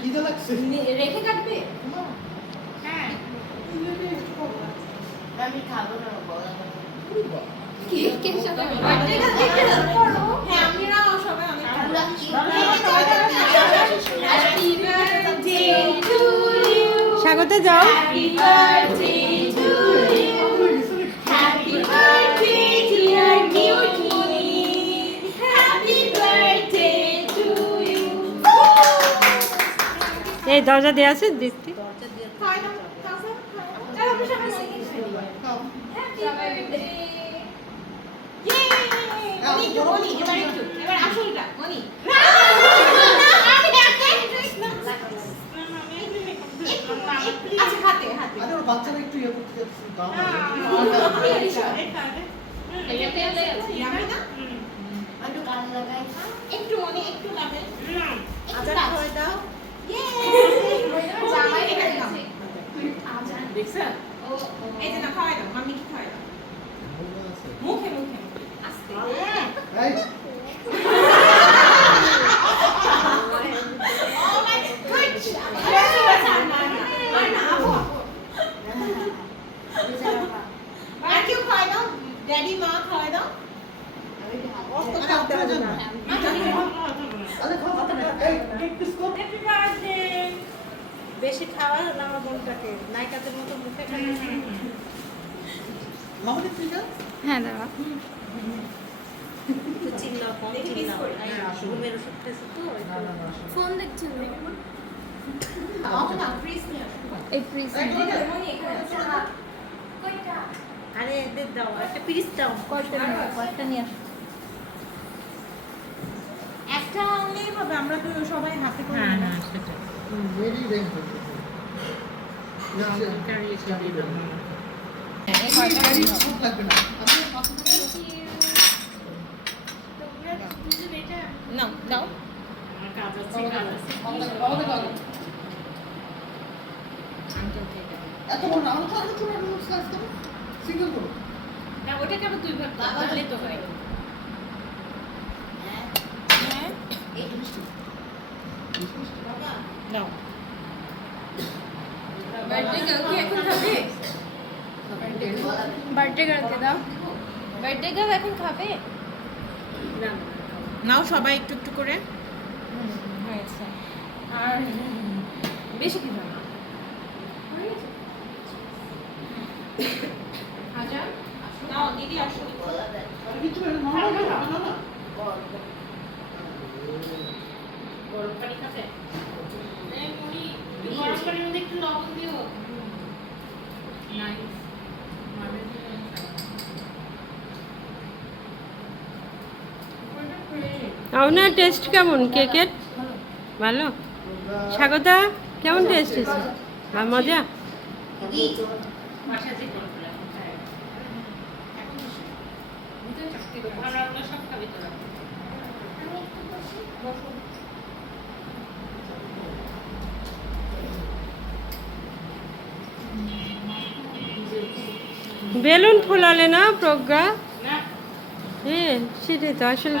খিদে লাগছে রেখে কাটবে হ্যাঁ আমি খাব না বলা কে কে আচ্ছা দরজা হাতে আছে ওর বাচ্চারা একটু ইয়ে করতে যাচ্ছে দাও না। আমি না একটু কান লাগাই একটু মনি একটু লাভে আচ্ছা খাওয়াই দাও জামাই এটা নাও দেখছেন এই যে না খাওয়াই দাও মাম্মি কি খাওয়াই দাও। মুখে মুখে আস্তে এই, Oh my আর কেউ খাওয়াই দাও ড্যাডি মা খাওয়াই দাও আরে আপনারা যান না। আরে খাও, খাও না। এই, কেক পিস কর। বেশি খাওয়া হলো আমার বোনটাকে নায়িকাদের মতো মুখে খাইয়েছে মামনি তুই হ্যাঁ দাদা চিল্লাও কম চিল্লাও। ঘুমের ওষুধ খেয়েছে তো না, না, না। ফোন দেখছেন না এই আরে এদের দাও একটা দাও। কয়টা নিয়ে কয়টা নিয়ে আসো? একটা আমরা তো সবাই হাতে এত বড় না, আমার তো আরও ছোট একটা করো। Single করো। না ওটাকে আবার দুই তো হয়। মিষ্টি, মিষ্টি। নাও বার্থডে গার্ল কি এখন খাবে বার্থডে গার্লকে দাও বার্থডে গার্ল এখন খাবে না নাও সবাই একটু একটু করে হয়েছে আর বেশি কি না হাজার নাও দিদি আসো কিছু না, না, না, না, না, না। গরম পানি খাবে এই মুড়ি গরম পানির মধ্যে একটু লবণ দিও নাইস আপনার টেস্ট কেমন? কেকের ভালো? স্বাগতা কেমন টেস্ট হয়েছে আর মজা? বেলুন ফোলালে না প্রজ্ঞা? হ্যাঁ সেটাই তো আসলে।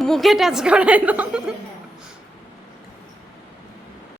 মুখে টাচ করাই দাও